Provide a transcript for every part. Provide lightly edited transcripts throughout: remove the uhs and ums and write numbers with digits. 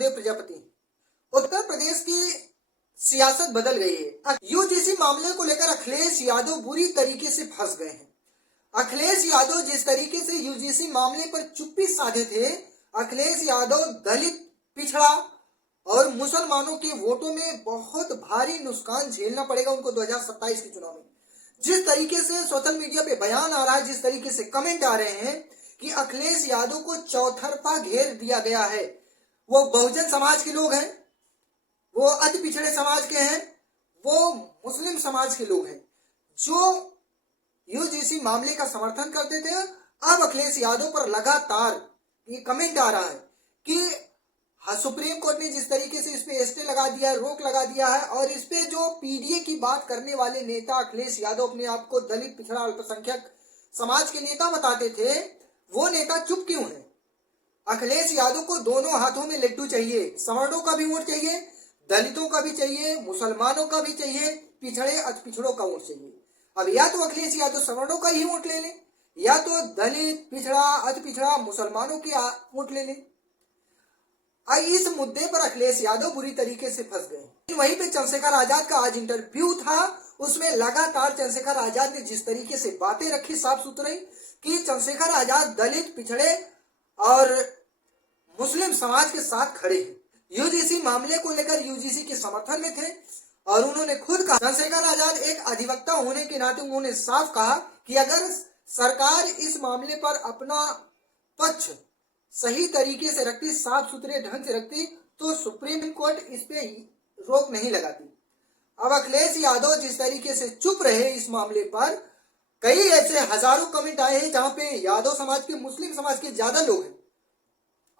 बलदेव प्रजापति। उत्तर प्रदेश की सियासत बदल गई है। यूजीसी मामले को लेकर अखिलेश यादव बुरी तरीके से फंस गए हैं। अखिलेश यादव जिस तरीके से यूजीसी मामले पर चुप्पी साधे थे, अखिलेश यादव दलित, पिछड़ा और मुसलमानों के वोटों में बहुत भारी नुकसान झेलना पड़ेगा उनको 2027 के चुनाव में। जिस तरीके से सोशल मीडिया पे बयान आ रहा है, जिस तरीके से कमेंट आ रहे हैं कि अखिलेश यादव को चौतरफा घेर दिया गया है। वो बहुजन समाज के लोग हैं, वो अति पिछड़े समाज के हैं, वो मुस्लिम समाज के लोग हैं जो यूजीसी मामले का समर्थन करते थे। अब अखिलेश यादव पर लगातार ये कमेंट आ रहा है कि सुप्रीम कोर्ट ने जिस तरीके से इस पे स्टे लगा दिया, रोक लगा दिया है, और इस पे जो पीडीए की बात करने वाले नेता अखिलेश यादव अपने आप को दलित, पिछड़ा, अल्पसंख्यक समाज के नेता बताते थे, वो नेता चुप क्यों है? अखिलेश यादव को दोनों हाथों में लड्डू चाहिए। सवर्णों का भी वोट चाहिए, दलितों का भी चाहिए, मुसलमानों का भी चाहिए, पिछड़े अति पिछड़ों का वोट चाहिए। अब या तो अखिलेश यादव सवर्णों का ही वोट ले ले, या तो दलित, पिछड़ा, अति पिछड़ा, मुसलमानों के वोट ले ले। इस मुद्दे पर अखिलेश यादव बुरी तरीके से फंस गए। वहीं पे चंद्रशेखर आजाद का आज इंटरव्यू था, उसमें लगातार चंद्रशेखर आजाद ने जिस तरीके से बातें रखी साफ सुथरी कि चंद्रशेखर आजाद दलित, पिछड़े और मुस्लिम समाज के साथ खड़े हैं। यूजीसी मामले को लेकर यूजीसी के समर्थन में थे और उन्होंने खुद कहा, चंद्रशेखर आजाद एक अधिवक्ता होने के नाते उन्होंने साफ कहा कि अगर सरकार इस मामले पर अपना पक्ष सही तरीके से रखती, साफ सुथरे ढंग से रखती, तो सुप्रीम कोर्ट इस पे रोक नहीं लगाती। अब अखिलेश यादव जिस तरीके से चुप रहे इस मामले पर, कई ऐसे हजारों कमेंट आए हैं जहां पे यादव समाज के, मुस्लिम समाज के ज्यादा लोग हैं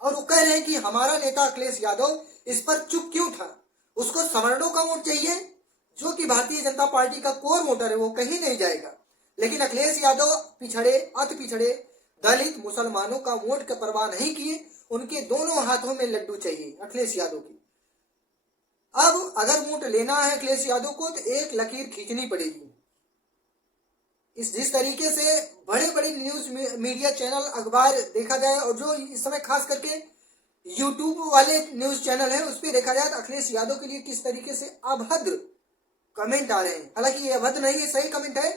और वो कह रहे हैं कि हमारा नेता अखिलेश यादव इस पर चुप क्यों था, उसको सवर्णों का वोट चाहिए जो कि भारतीय जनता पार्टी का कोर वोटर है, वो कहीं नहीं जाएगा। लेकिन अखिलेश यादव पिछड़े, अति पिछड़े, दलित, मुसलमानों का वोट का परवाह नहीं किए, उनके दोनों हाथों में लड्डू चाहिए अखिलेश यादव की। अब अगर वोट लेना है अखिलेश यादव को तो एक लकीर खींचनी पड़ेगी। इस जिस तरीके से बड़े बड़े न्यूज मीडिया चैनल, अखबार देखा जाए और जो इस समय खास करके यूट्यूब वाले न्यूज चैनल है उस पर देखा जाए तो अखिलेश यादव के लिए किस तरीके से अभद्र कमेंट आ रहे हैं। हालांकि ये अभद्र नहीं है, सही कमेंट है,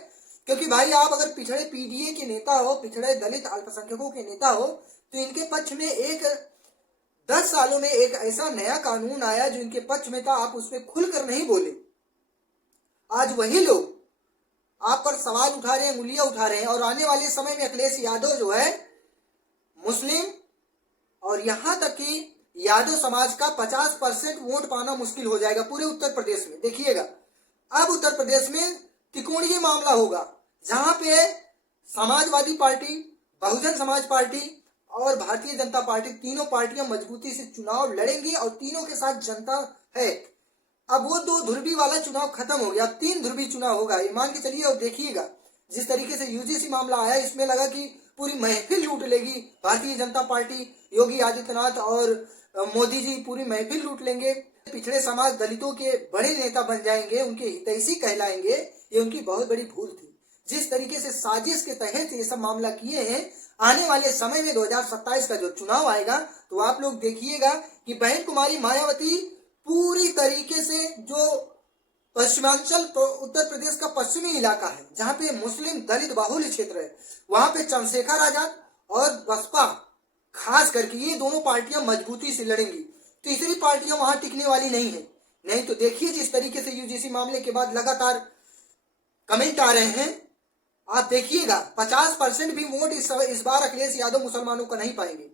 क्योंकि भाई आप अगर पिछड़े पीडीए के नेता हो, पिछड़े दलित, अल्पसंख्यकों के नेता हो, तो इनके पक्ष में एक 10 सालों में एक ऐसा नया कानून आया जो इनके पक्ष में था, आप उसमें खुलकर नहीं बोले। आज वही लोग आप पर सवाल उठा रहे हैं, उंगलियां उठा रहे हैं, और आने वाले समय में अखिलेश यादव जो है मुस्लिम और यहां तक कि यादव समाज का 50% वोट पाना मुश्किल हो जाएगा पूरे उत्तर प्रदेश में। देखिएगा अब उत्तर प्रदेश में त्रिकोणीय मामला होगा जहां पे समाजवादी पार्टी, बहुजन समाज पार्टी और भारतीय जनता पार्टी, तीनों पार्टियां मजबूती से चुनाव लड़ेंगी और तीनों के साथ जनता है। अब वो 2 ध्रुवी वाला चुनाव खत्म हो गया, 3 ध्रुवी चुनाव होगा, ये मान के चलिए। और देखिएगा जिस तरीके से यूजीसी मामला आया, इसमें लगा कि पूरी महफिल लूट लेगी भारतीय जनता पार्टी, योगी आदित्यनाथ और मोदी जी पूरी महफिल लूट लेंगे, पिछड़े समाज, दलितों के बड़े नेता बन जाएंगे, उनके हितैषी कहलाएंगे। ये उनकी बहुत बड़ी भूल थी। जिस तरीके से साजिश के तहत ये सब मामला किए हैं, आने वाले समय में 2027 का जो चुनाव आएगा तो आप लोग देखिएगा कि बहन कुमारी मायावती पूरी तरीके से, जो पश्चिमांचल उत्तर प्रदेश का पश्चिमी इलाका है जहां पे मुस्लिम दलित बाहुल्य क्षेत्र है, वहां पे चंद्रशेखर आजाद और बसपा खास करके ये दोनों पार्टियां मजबूती से लड़ेंगी। तीसरी पार्टियां वहां टिकने वाली नहीं है। नहीं तो देखिए जिस तरीके से यूजीसी मामले के बाद लगातार कमेंट आ रहे हैं, आप देखिएगा 50% भी वोट इस बार अखिलेश यादव मुसलमानों का नहीं पाएंगे।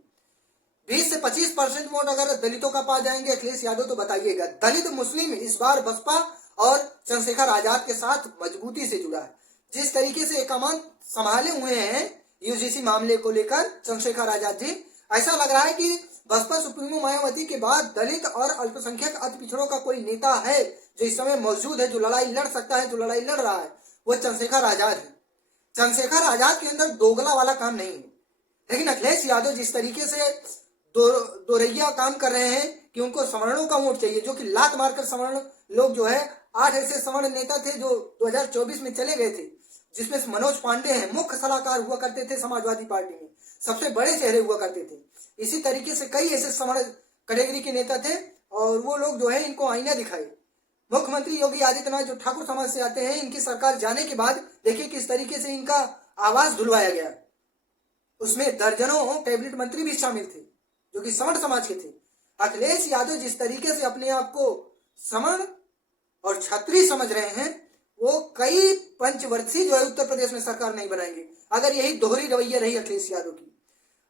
20 से 25% वोट अगर दलितों का पा जाएंगे अखिलेश यादव तो बताइएगा। दलित, मुस्लिम इस बार बसपा और चंद्रशेखर आजाद के साथ मजबूती से जुड़ा है। जिस तरीके से कमान संभाले हुए हैं यूजीसी मामले को लेकर चंद्रशेखर आजाद जी, ऐसा लग रहा है कि बसपा सुप्रीमो मायावती के बाद दलित और अल्पसंख्यक, अति पिछड़ों का कोई नेता है जो इस समय मौजूद है, जो लड़ाई लड़ सकता है, जो लड़ाई लड़ रहा है, वो चंद्रशेखर आजाद है। चंद्रशेखर आजाद के अंदर दोगला वाला काम नहीं है। लेकिन अखिलेश यादव जिस तरीके से दोरैया काम कर रहे हैं कि उनको सवर्णों का वोट चाहिए, जो कि लात मारकर सवर्ण लोग जो है 8 ऐसे सवर्ण नेता थे जो 2024 में चले गए थे, जिसमें मनोज पांडे हैं, मुख्य सलाहकार हुआ करते थे समाजवादी पार्टी में, सबसे बड़े चेहरे हुआ करते थे। इसी तरीके से कई ऐसे सवर्ण कैटेगरी के नेता थे और वो लोग जो है इनको आईना दिखाए। मुख्यमंत्री योगी आदित्यनाथ जो ठाकुर समाज से आते हैं, इनकी सरकार जाने के बाद देखिए किस तरीके से इनका आवास धुलवाया गया। उसमें दर्जनों कैबिनेट मंत्री भी शामिल थे जो कि सवर्ण समाज के थे। अखिलेश यादव जिस तरीके से अपने आप को सवर्ण और क्षत्रिय समझ रहे हैं, वो कई पंचवर्षीय जो है उत्तर प्रदेश में सरकार नहीं बनाएंगे अगर यही दोहरी रवैया रही अखिलेश यादव की।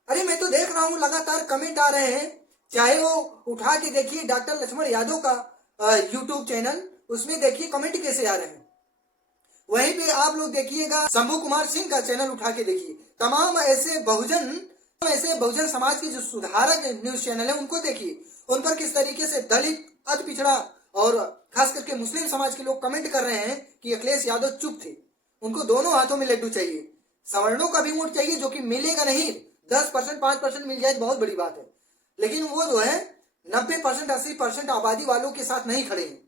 अरे मैं तो देख रहा हूं लगातार कमेंट आ रहे हैं, चाहे वो उठा के देखिए डॉक्टर लक्ष्मण यादव का यूट्यूब चैनल, उसमें देखिए कमेंट कैसे आ रहे हैं। वहीं पे आप लोग देखिएगा शंभू कुमार सिंह का चैनल उठा के देखिए, तमाम ऐसे बहुजन समाज के जो सुधारक न्यूज चैनल है उनको देखिए, उन पर किस तरीके से दलित, अति पिछड़ा और खास करके मुस्लिम समाज के लोग कमेंट कर रहे हैं कि अखिलेश यादव चुप थे। उनको दोनों हाथों में लड्डू चाहिए, सवर्णों का भी वोट चाहिए जो कि मिलेगा नहीं। 10% 5% मिल जाए तो बहुत बड़ी बात है, लेकिन वो जो है 90% 80% आबादी वालों के साथ नहीं खड़े हैं।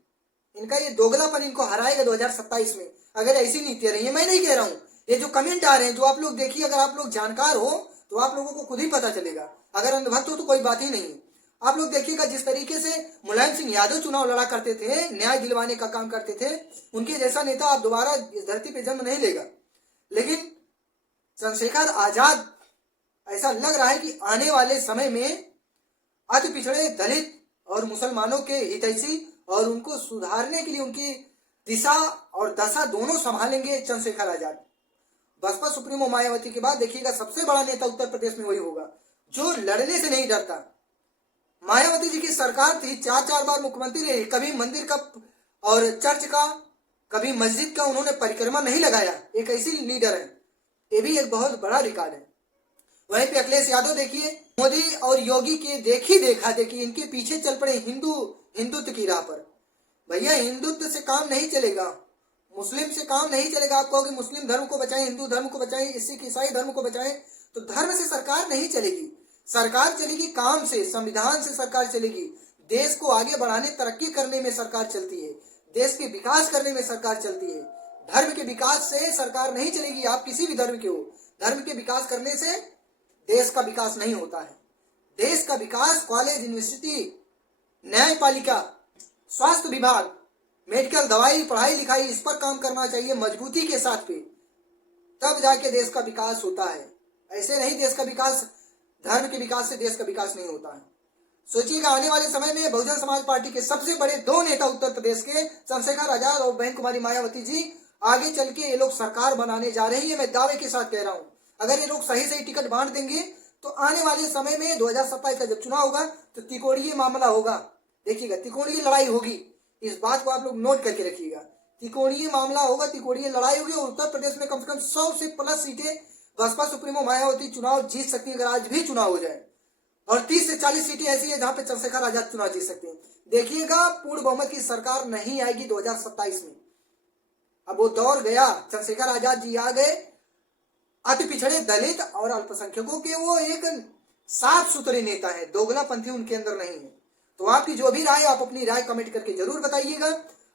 इनका ये दोगलापन इनको हराएगा 2027 में अगर ऐसी नीतियां रही है। मैं नहीं कह रहा हूं, ये जो कमेंट आ रहे हैं जो आप लोग देखिए, अगर आप लोग जानकार हो तो आप लोगों को खुद ही पता चलेगा, अगर अंधभक्त हो तो कोई बात ही नहीं है। आप लोग देखिएगा जिस तरीके से मुलायम सिंह यादव चुनाव लड़ा करते थे, न्याय दिलवाने का काम करते थे, उनके जैसा नेता आप दोबारा इस धरती पे जन्म नहीं लेगा। लेकिन चंद्रशेखर आजाद ऐसा लग रहा है कि आने वाले समय में अति पिछड़े दलित और मुसलमानों के हितैषी और उनको सुधारने के लिए उनकी दिशा और दशा दोनों संभालेंगे चंद्रशेखर आजाद। बसपा सुप्रीमो मायावती के बाद देखिएगा सबसे बड़ा नेता उत्तर प्रदेश में वही होगा जो लड़ने से नहीं डरता। मायावती जी की सरकार थी, 4 बार मुख्यमंत्री रहे, कभी मंदिर का और चर्च का, कभी मस्जिद का उन्होंने परिक्रमा नहीं लगाया। एक ऐसी लीडर है, ये भी एक बहुत बड़ा रिकॉर्ड है। वहीं पे अखिलेश यादव देखिए, मोदी और योगी के देखिए इनके पीछे चल पड़े हिंदुत्व की राह पर। भैया हिंदुत्व से काम नहीं चलेगा, मुस्लिम से काम नहीं चलेगा। आप कहोगे मुस्लिम धर्म को बचाएं, हिंदू धर्म को बचाएं, सिख ईसाई धर्म को बचाएं, तो धर्म से सरकार नहीं चलेगी। सरकार चलेगी काम से, संविधान से सरकार चलेगी। देश को आगे बढ़ाने, तरक्की करने में सरकार चलती है, देश के विकास करने में सरकार चलती है। धर्म के विकास से सरकार नहीं चलेगी। आप किसी भी धर्म के हो, धर्म के विकास करने से देश का विकास नहीं होता है। देश का विकास कॉलेज, यूनिवर्सिटी, न्यायपालिका, स्वास्थ्य विभाग, मेडिकल, दवाई, पढ़ाई लिखाई, इस पर काम करना चाहिए मजबूती के साथ पे, तब जाके देश का विकास होता है। ऐसे नहीं देश का विकास, धर्म के विकास से देश का विकास नहीं होता है। सोचिएगा आने वाले समय में बहुजन समाज पार्टी के सबसे बड़े 2 नेता उत्तर प्रदेश के, चंद्रशेखर आजाद और बहन कुमारी मायावती जी, आगे चल के ये लोग सरकार बनाने जा रहे हैं। मैं दावे के साथ कह रहा हूं, अगर ये लोग सही सही टिकट बांट देंगे तो आने वाले समय में 2027 का जब चुनाव होगा तो त्रिकोणीय मामला होगा। देखिएगा त्रिकोणीय लड़ाई होगी, इस बात को आप लोग नोट करके रखिएगा। त्रिकोणीय मामला होगा, त्रिकोणीय लड़ाई होगी और उत्तर प्रदेश में कम से कम 100 से प्लस सीटें बसपा सुप्रीमो मायावती चुनाव जीत सकती है अगर आज भी चुनाव हो जाए। और 30 से 40 सीटें ऐसी है जहां पे चंद्रशेखर आजाद चुनाव जीत सकते हैं। देखिएगा पूर्ण बहुमत की सरकार नहीं आएगी 2027 में। अब वो दौर गया, चंद्रशेखर आजाद जी आ गए, अति पिछड़े दलित और अल्पसंख्यकों के वो एक साफ सुथरे नेता है, दोगलापंथी उनके अंदर नहीं है। तो आपकी जो भी राय, आप अपनी राय कमेंट करके जरूर बताइएगा।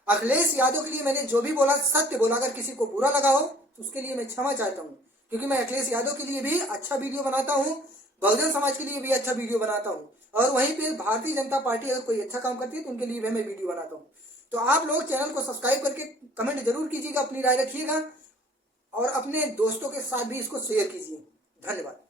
अखिलेश यादव के लिए मैंने जो भी बोला सत्य बोला, अगर किसी को बुरा लगा हो तो उसके लिए मैं क्षमा चाहता हूँ, क्योंकि मैं अखिलेश यादव के लिए भी अच्छा वीडियो बनाता हूँ, बहुजन समाज के लिए भी अच्छा वीडियो बनाता हूँ, और वहीं पे भारतीय जनता पार्टी अगर कोई अच्छा काम करती है तो उनके लिए भी मैं वीडियो बनाता हूँ। तो आप लोग चैनल को सब्सक्राइब करके कमेंट जरूर कीजिएगा, अपनी राय रखिएगा और अपने दोस्तों के साथ भी इसको शेयर कीजिए। धन्यवाद।